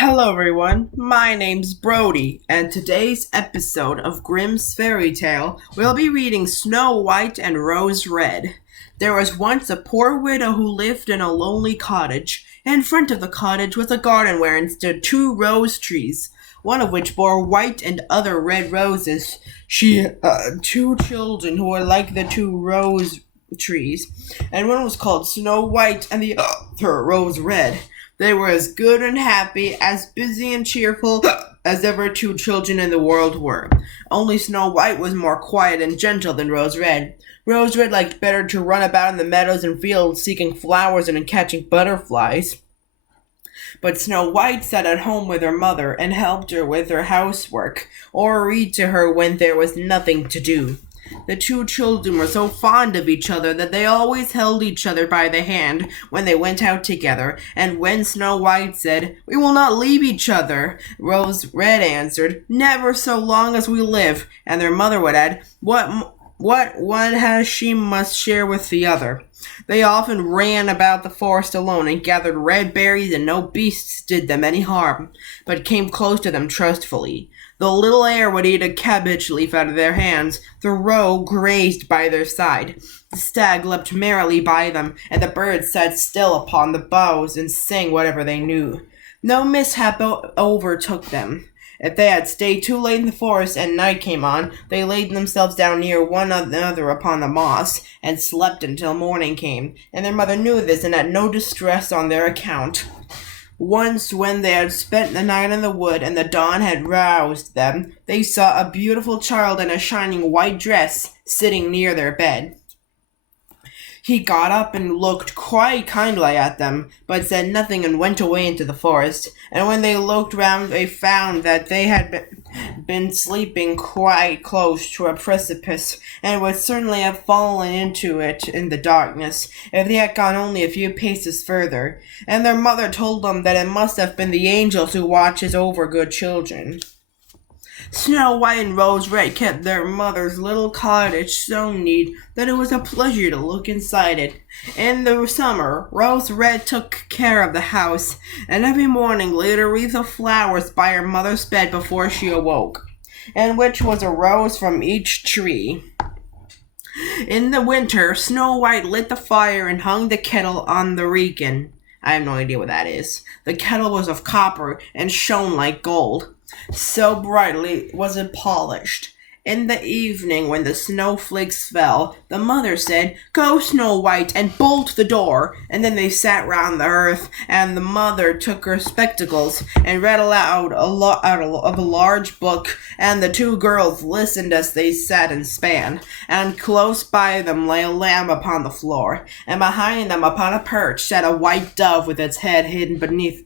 Hello everyone, my name's Brody, and today's episode of Grimm's Fairy Tale we'll be reading Snow White and Rose Red. There was once a poor widow who lived in a lonely cottage. In front of the cottage was a garden wherein stood two rose trees, one of which bore white and other red roses. She had two children who were like the two rose trees, and one was called Snow White and the other Rose Red. They were as good and happy, as busy and cheerful as ever two children in the world were. Only Snow White was more quiet and gentle than Rose Red. Rose Red liked better to run about in the meadows and fields seeking flowers and catching butterflies. But Snow White sat at home with her mother and helped her with her housework, or read to her when there was nothing to do. The two children were so fond of each other that they always held each other by the hand when they went out together, and when Snow White said, "We will not leave each other," Rose Red answered, "Never so long as we live," and their mother would add, What one has she must share with the other." They often ran about the forest alone and gathered red berries, and no beasts did them any harm, but came close to them trustfully. The little hare would eat a cabbage leaf out of their hands, the roe grazed by their side, the stag leapt merrily by them, and the birds sat still upon the boughs and sang whatever they knew. No mishap overtook them. If they had stayed too late in the forest and night came on, they laid themselves down near one another upon the moss, and slept until morning came, and their mother knew this and had no distress on their account. Once, when they had spent the night in the wood and the dawn had roused them, they saw a beautiful child in a shining white dress sitting near their bed. He got up and looked quite kindly at them, but said nothing and went away into the forest. And when they looked round, they found that they had been sleeping quite close to a precipice, and would certainly have fallen into it in the darkness, if they had gone only a few paces further. And their mother told them that it must have been the angels who watches over good children. Snow White and Rose Red kept their mother's little cottage so neat that it was a pleasure to look inside it. In the summer, Rose Red took care of the house, and every morning laid a wreath of flowers by her mother's bed before she awoke, in which was a rose from each tree. In the winter, Snow White lit the fire and hung the kettle on the reekin. I have no idea what that is. The kettle was of copper and shone like gold. So brightly was it polished. In the evening, when the snowflakes fell, the mother said, "Go, Snow White, and bolt the door." And then they sat round the hearth, and the mother took her spectacles and read aloud out of a large book, and the two girls listened as they sat and span. And close by them lay a lamb upon the floor, and behind them upon a perch sat a white dove with its head hidden beneath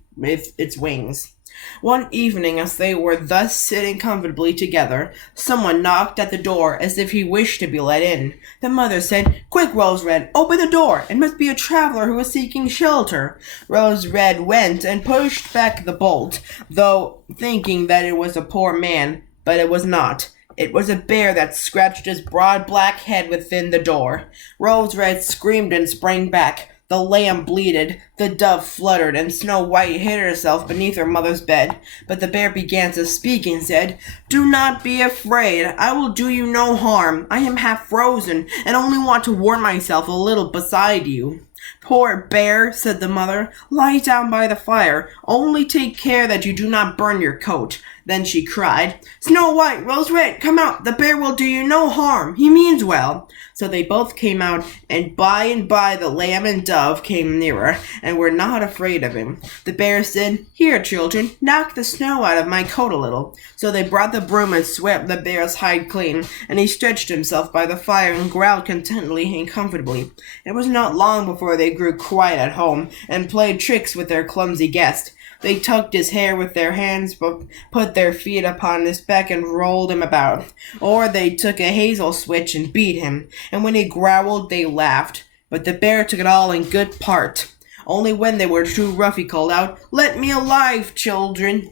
its wings. One evening, as they were thus sitting comfortably together, someone knocked at the door as if he wished to be let in. The mother said, "Quick, Rose Red, open the door. It must be a traveler who is seeking shelter." Rose Red went and pushed back the bolt, though thinking that it was a poor man, but it was not. It was a bear that scratched his broad black head within the door. Rose Red screamed and sprang back. The lamb bleated, the dove fluttered, and Snow White hid herself beneath her mother's bed. But the bear began to speak and said, "Do not be afraid. I will do you no harm. I am half frozen, and only want to warm myself a little beside you." "Poor bear," said the mother, "lie down by the fire. Only take care that you do not burn your coat." Then she cried, "Snow White, Rose Red, come out. The bear will do you no harm. He means well." So they both came out, and by the lamb and dove came nearer, and were not afraid of him. The bear said, "Here, children, knock the snow out of my coat a little." So they brought the broom and swept the bear's hide clean, and he stretched himself by the fire and growled contentedly and comfortably. It was not long before they grew quite at home, and played tricks with their clumsy guest. They tugged his hair with their hands, put their feet upon his back and rolled him about. Or they took a hazel switch and beat him, and when he growled they laughed. But the bear took it all in good part. Only when they were too rough he called out, "Let me alive, children!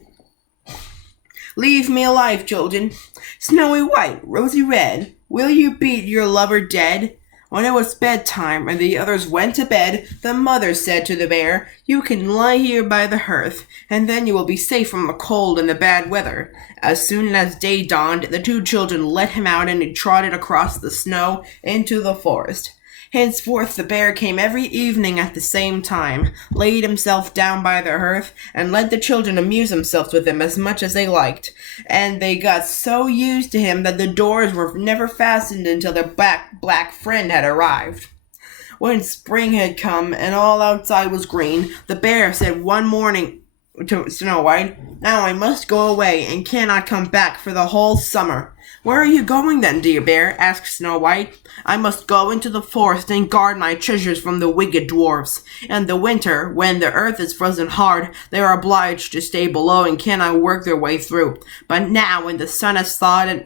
Leave me alive, children! Snowy White, Rosy Red, will you beat your lover dead?" When it was bedtime and the others went to bed, the mother said to the bear, "You can lie here by the hearth, and then you will be safe from the cold and the bad weather." As soon as day dawned, the two children let him out and he trotted across the snow into the forest. Henceforth the bear came every evening at the same time, laid himself down by the hearth, and let the children amuse themselves with him as much as they liked. And they got so used to him that the doors were never fastened until their black friend had arrived. When spring had come and all outside was green, the bear said one morning to Snow White, "Now I must go away and cannot come back for the whole summer." "Where are you going then, dear bear?" asked Snow White. "I must go into the forest and guard my treasures from the wicked dwarfs. In the winter, when the earth is frozen hard, they are obliged to stay below and cannot work their way through. But now, when the sun has thawed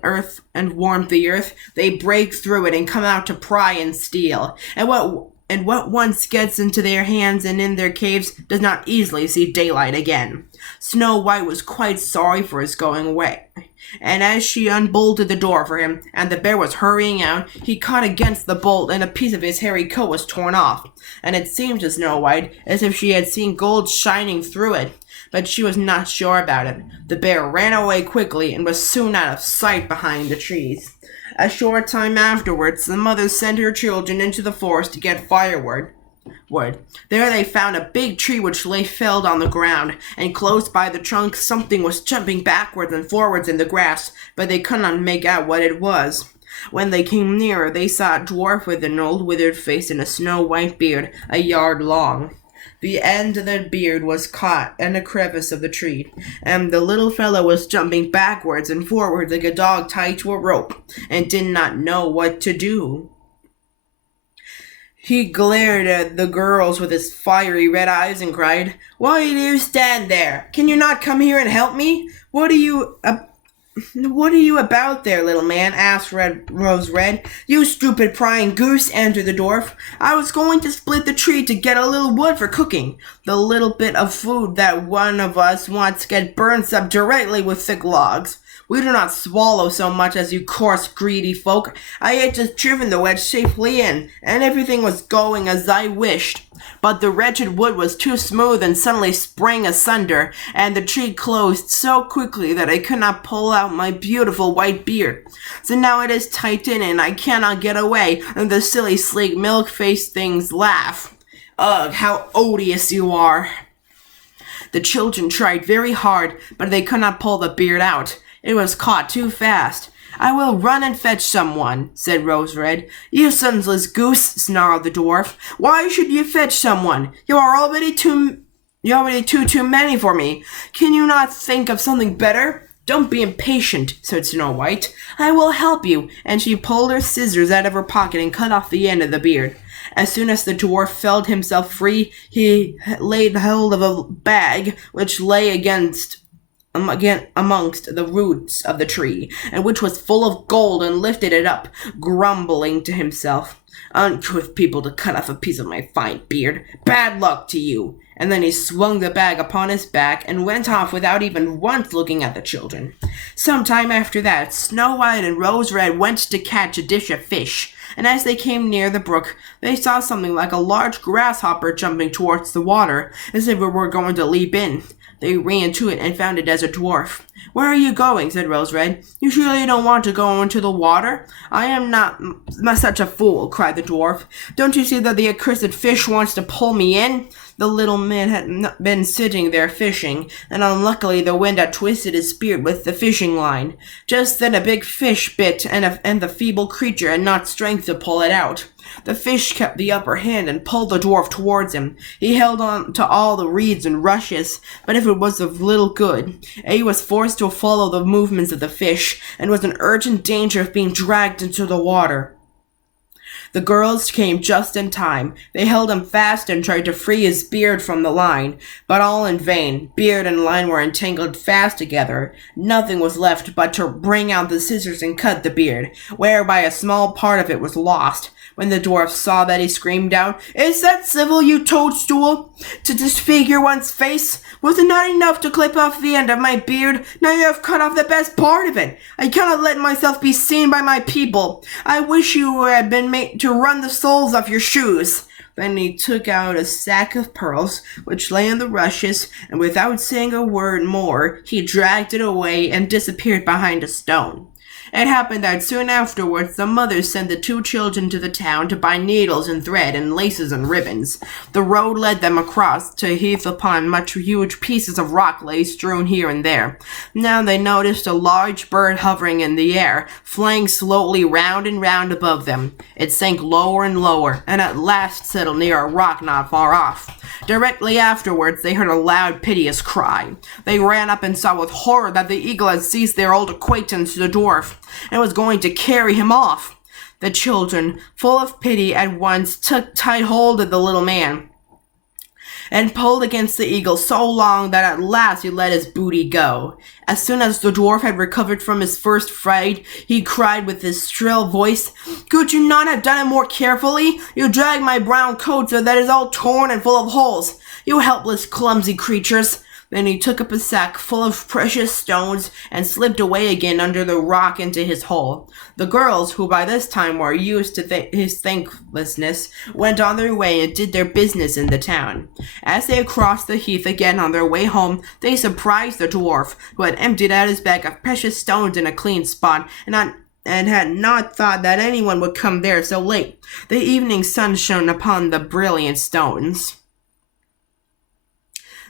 and warmed the earth, they break through it and come out to pry and steal. And what once gets into their hands and in their caves does not easily see daylight again." Snow White was quite sorry for his going away, and as she unbolted the door for him, and the bear was hurrying out, he caught against the bolt, and a piece of his hairy coat was torn off, and it seemed to Snow White as if she had seen gold shining through it, but she was not sure about it. The bear ran away quickly and was soon out of sight behind the trees. A short time afterwards, the mother sent her children into the forest to get firewood. There they found a big tree which lay felled on the ground, and close by the trunk something was jumping backwards and forwards in the grass, but they could not make out what it was. When they came nearer, they saw a dwarf with an old withered face and a snow-white beard, a yard long. The end of the beard was caught in a crevice of the tree, and the little fellow was jumping backwards and forwards like a dog tied to a rope, and did not know what to do. He glared at the girls with his fiery red eyes and cried, "Why do you stand there? Can you not come here and help me? What are you about there, little man?" asked Rose Red. "You stupid prying goose," answered the dwarf. "I was going to split the tree to get a little wood for cooking. The little bit of food that one of us wants gets burnt up directly with thick logs. We do not swallow so much as you coarse, greedy folk. I had just driven the wedge safely in, and everything was going as I wished. But the wretched wood was too smooth and suddenly sprang asunder, and the tree closed so quickly that I could not pull out my beautiful white beard. So now it is tight in, and I cannot get away, and the silly, sleek, milk-faced things laugh. Ugh, how odious you are!" The children tried very hard, but they could not pull the beard out. It was caught too fast. "I will run and fetch someone," said Rose Red. "You senseless goose," snarled the dwarf. "Why should you fetch someone? You are already too many for me. Can you not think of something better?" "Don't be impatient," said Snow White. "I will help you," and she pulled her scissors out of her pocket and cut off the end of the beard. As soon as the dwarf felt himself free, he laid hold of a bag which lay amongst the roots of the tree, and which was full of gold, and lifted it up, grumbling to himself, "Uncouth people to cut off a piece of my fine beard. Bad luck to you." And then he swung the bag upon his back and went off without even once looking at the children. Some time after that, Snow White and Rose Red went to catch a dish of fish, and as they came near the brook, they saw something like a large grasshopper jumping towards the water, as if it were going to leap in. They ran to it and found it as a dwarf. "Where are you going?" said Rose Red. "You surely don't want to go into the water?" "I am not such a fool," cried the dwarf. "Don't you see that the accursed fish wants to pull me in?" The little man had been sitting there fishing, and unluckily the wind had twisted his spear with the fishing line. Just then a big fish bit, and the feeble creature had not strength to pull it out. The fish kept the upper hand and pulled the dwarf towards him. He held on to all the reeds and rushes, but if it was of little good. He was forced to follow the movements of the fish, and was in urgent danger of being dragged into the water. The girls came just in time. They held him fast and tried to free his beard from the line, but all in vain. Beard and line were entangled fast together. Nothing was left but to bring out the scissors and cut the beard, whereby a small part of it was lost. When the dwarf saw that, he screamed out, "Is that civil, you toadstool? To disfigure one's face? Was it not enough to clip off the end of my beard? Now you have cut off the best part of it. I cannot let myself be seen by my people. I wish you had been made to run the soles off your shoes." Then he took out a sack of pearls, which lay in the rushes, and without saying a word more, he dragged it away and disappeared behind a stone. It happened that soon afterwards the mother sent the two children to the town to buy needles and thread and laces and ribbons. The road led them across to a heath upon much huge pieces of rock lay strewn here and there. Now they noticed a large bird hovering in the air, flying slowly round and round above them. It sank lower and lower, and at last settled near a rock not far off. Directly afterwards they heard a loud, piteous cry. They ran up and saw with horror that the eagle had seized their old acquaintance, the dwarf, and was going to carry him off. The children, full of pity, at once took tight hold of the little man and pulled against the eagle so long that at last he let his booty go. As soon as the dwarf had recovered from his first fright, he cried with his shrill voice, "Could you not have done it more carefully? You dragged my brown coat so that it is all torn and full of holes. You helpless, clumsy creatures." Then he took up a sack full of precious stones and slipped away again under the rock into his hole. The girls, who by this time were used to his thanklessness, went on their way and did their business in the town. As they crossed the heath again on their way home, they surprised the dwarf, who had emptied out his bag of precious stones in a clean spot, and had not thought that anyone would come there so late. The evening sun shone upon the brilliant stones.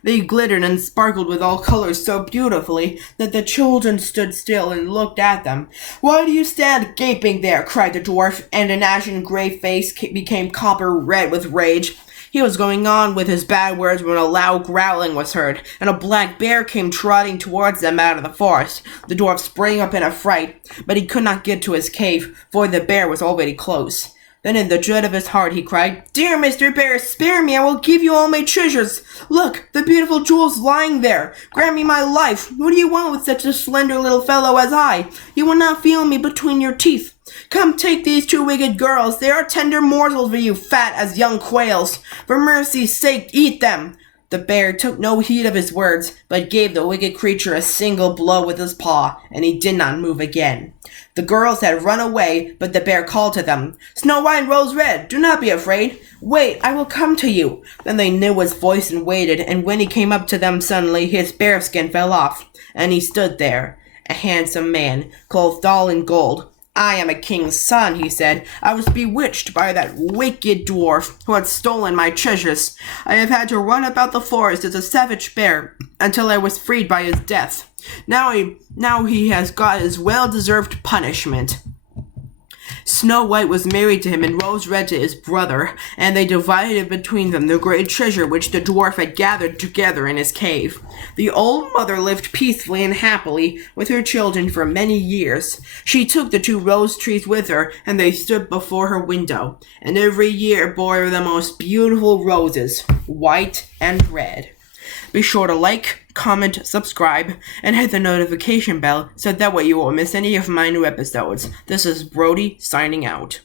They glittered and sparkled with all colors so beautifully that the children stood still and looked at them. "Why do you stand gaping there?" cried the dwarf, and an ashen gray face became copper red with rage. He was going on with his bad words when a loud growling was heard, and a black bear came trotting towards them out of the forest. The dwarf sprang up in a fright, but he could not get to his cave, for the bear was already close. Then in the dread of his heart he cried, "Dear Mr. Bear, spare me, I will give you all my treasures. Look, the beautiful jewels lying there. Grant me my life. What do you want with such a slender little fellow as I? You will not feel me between your teeth. Come take these two wicked girls. They are tender morsels for you, fat as young quails. For mercy's sake, eat them." The bear took no heed of his words, but gave the wicked creature a single blow with his paw, and he did not move again. The girls had run away, but the bear called to them, "Snow White and Rose Red, do not be afraid. Wait, I will come to you." Then they knew his voice and waited, and when he came up to them suddenly, his bearskin fell off, and he stood there, a handsome man, clothed all in gold. "I am a king's son," he said. "I was bewitched by that wicked dwarf who had stolen my treasures. I have had to run about the forest as a savage bear until I was freed by his death. Now he has got his well-deserved punishment." Snow White was married to him and Rose Red to his brother, and they divided between them the great treasure which the dwarf had gathered together in his cave. The old mother lived peacefully and happily with her children for many years. She took the two rose trees with her, and they stood before her window, and every year bore the most beautiful roses, white and red. Be sure to like, comment, subscribe, and hit the notification bell so that way you won't miss any of my new episodes. This is Brody signing out.